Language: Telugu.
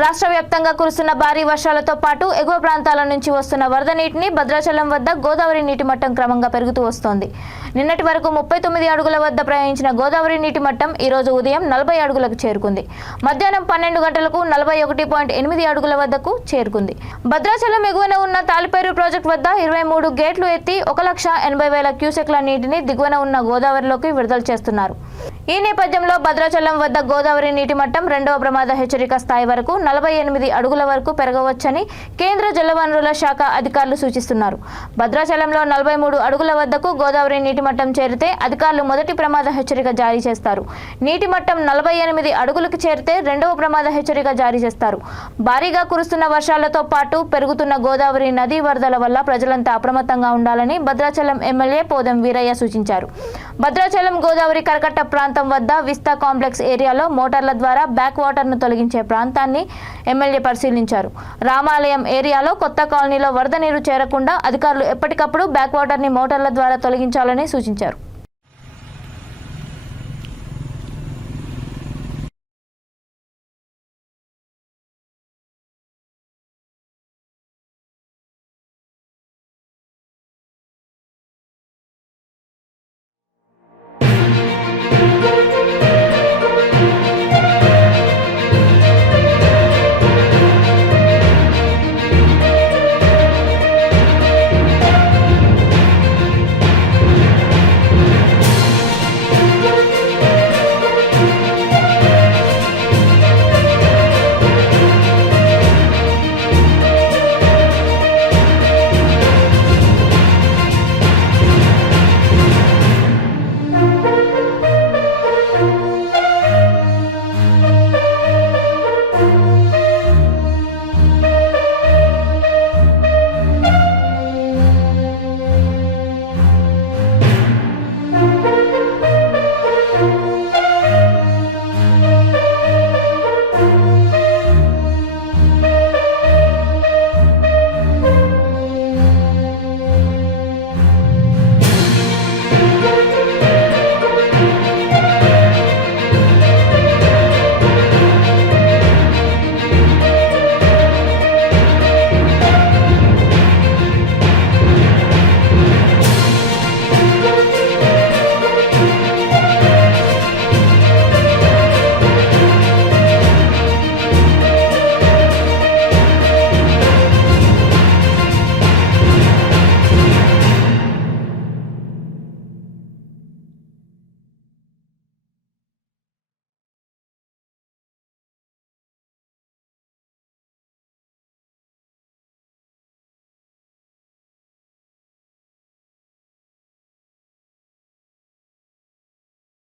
రాష్ట్ర వ్యాప్తంగా కురుస్తున్న భారీ వర్షాలతో పాటు ఎగువ ప్రాంతాల నుంచి వస్తున్న వరద నీటిని భద్రాచలం వద్ద గోదావరి నీటి మట్టం క్రమంగా పెరుగుతూ వస్తోంది. నిన్నటి వరకు 39 అడుగుల వద్ద ప్రవహించిన గోదావరి నీటి మట్టం ఈ రోజు ఉదయం 40 అడుగులకు చేరుకుంది. మధ్యాహ్నం 12 గంటలకు 41.8 అడుగుల వద్దకు చేరుకుంది. భద్రాచలం ఎగువన ఉన్న తాలిపేరు ప్రాజెక్టు వద్ద 23 గేట్లు ఎత్తి 1,80,000 క్యూసెక్ల నీటిని దిగువన ఉన్న గోదావరిలోకి విడుదల చేస్తున్నారు. ఈ నేపథ్యంలో భద్రాచలం వద్ద గోదావరి నీటి మట్టం రెండవ ప్రమాద హెచ్చరిక స్థాయి వరకు 48 అడుగుల వరకు పెరగవచ్చని కేంద్ర జలవనరుల శాఖ అధికారులు సూచిస్తున్నారు. భద్రాచలంలో 43 అడుగుల వద్దకు గోదావరి నీటి మట్టం చేరితే అధికారులు మొదటి ప్రమాద హెచ్చరిక జారీ చేస్తారు. నీటి మట్టం 48 అడుగులకు చేరితే రెండవ ప్రమాద హెచ్చరిక జారీ చేస్తారు. భారీగా కురుస్తున్న వర్షాలతో పాటు పెరుగుతున్న గోదావరి నదీ వరదల వల్ల ప్రజలంతా అప్రమత్తంగా ఉండాలని భద్రాచలం ఎమ్మెల్యే పోదెం వీరయ్య సూచించారు. భద్రాచలం గోదావరి కరకట్ట ప్రాంతం వద్ద విస్తా కాంప్లెక్స్ ఏరియాలో మోటార్ల ద్వారా బ్యాక్ వాటర్ను తొలగించే ప్రాంతాన్ని ఎమ్మెల్యే పరిశీలించారు. రామాలయం ఏరియాలో కొత్త కాలనీలో వరద నీరు చేరకుండా అధికారులు ఎప్పటికప్పుడు బ్యాక్ వాటర్ని మోటార్ల ద్వారా తొలగించాలని సూచించారు.